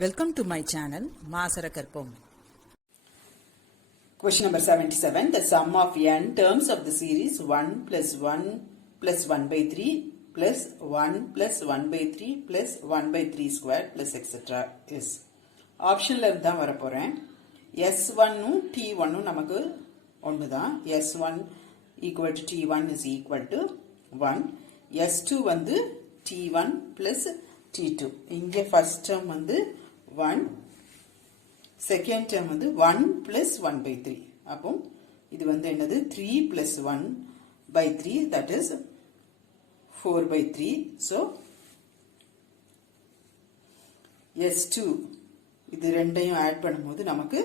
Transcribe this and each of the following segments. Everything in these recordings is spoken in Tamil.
Welcome to my channel, Maasarakarpom. Question number 77. The sum of n terms of the series 1 plus 1 plus 1 by 3 plus 1 plus 1 by 3 plus 1 by 3 square plus etc. is. Option ல இருந்தா வரப்போறேன். S1 T1 நமக்கு ஒன்றுதான். S1 equal to T1 is equal to 1. S2 வந்து T1 plus T2. இங்கே first term வந்து 1. Second term வந்து 1 plus 1 by 3. அப்போ இது வந்து என்னது 3 plus 1 by 3, that is 4 by 3. So S2 இது ரெண்டையும் ஆட் பண்ணும்போது நமக்கு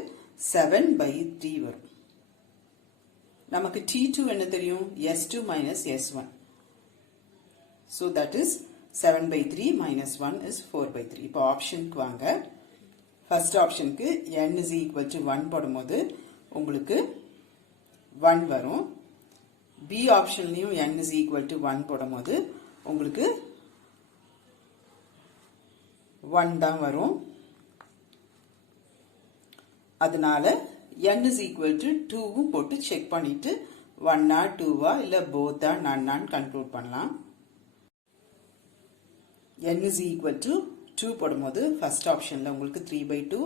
7 by 3 வரும். நமக்கு T2 என்ன தெரியும்? S2 minus S1. So that is 7 by 3 minus 1 is 4 by 3. இப்போ ஆப்ஷனுக்கு வாங்க. ஃபர்ஸ்ட் ஆப்ஷனுக்கு n is equal to 1 போடும்போது உங்களுக்கு 1 வரும். B ஆப்ஷன்லையும் n is equal to 1 போடும்போது உங்களுக்கு 1 தான் வரும். அதனால n is equal to 2 போட்டு செக் பண்ணிட்டு 1 2 இல்ல both none கன்க்ளூட் பண்ணலாம். n is equal to 2 போடும்போது ஃபர்ஸ்ட் ஆப்ஷன்ல உங்களுக்கு 3 by 2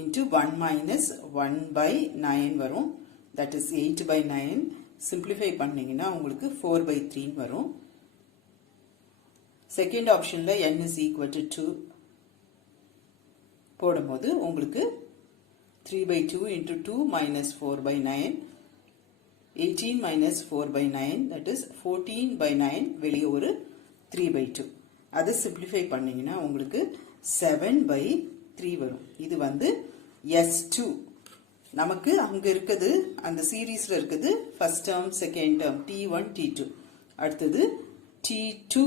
into 1 minus 1 by 9 வரும். that is 8 by 9. சிம்பிளிஃபை பண்ணீங்கன்னா உங்களுக்கு 4 by 3 வரும். செகண்ட் ஆப்ஷன்ல n is equal to 2 போடும்போது உங்களுக்கு 3 by 2 into 2 minus 4 by 9. 18 minus 4 by 9, that is 14 by 9, வெளியே ஒரு 3 by 2. அதை சிம்பிளிஃபை பண்ணீங்கன்னா உங்களுக்கு 7 by 3 வரும். இது வந்து S2. நமக்கு அங்க இருக்குது அந்த சீரீஸ்ல இருக்குது first term second term T1 T2. அடுத்தது T2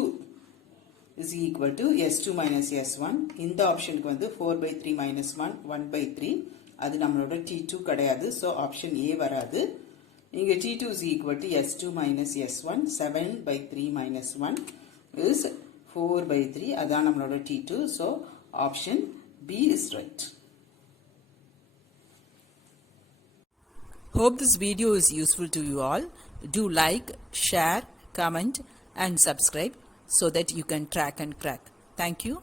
is equal to S2 minus S1. இந்த ஆப்ஷனுக்கு வந்து 4 by 3 minus 1 1 by 3. அது நம்மளோட T2 கிடையாது. ஸோ ஆப்ஷன் A வராது. இங்க T2 is equal to S2 minus S1. 7 by 3 minus 1 is 4 by 3. அதான் நம்மளோட T2. So option B is right. Hope this video is useful to you all. Do like, share, comment and subscribe so that you can track and crack. Thank you.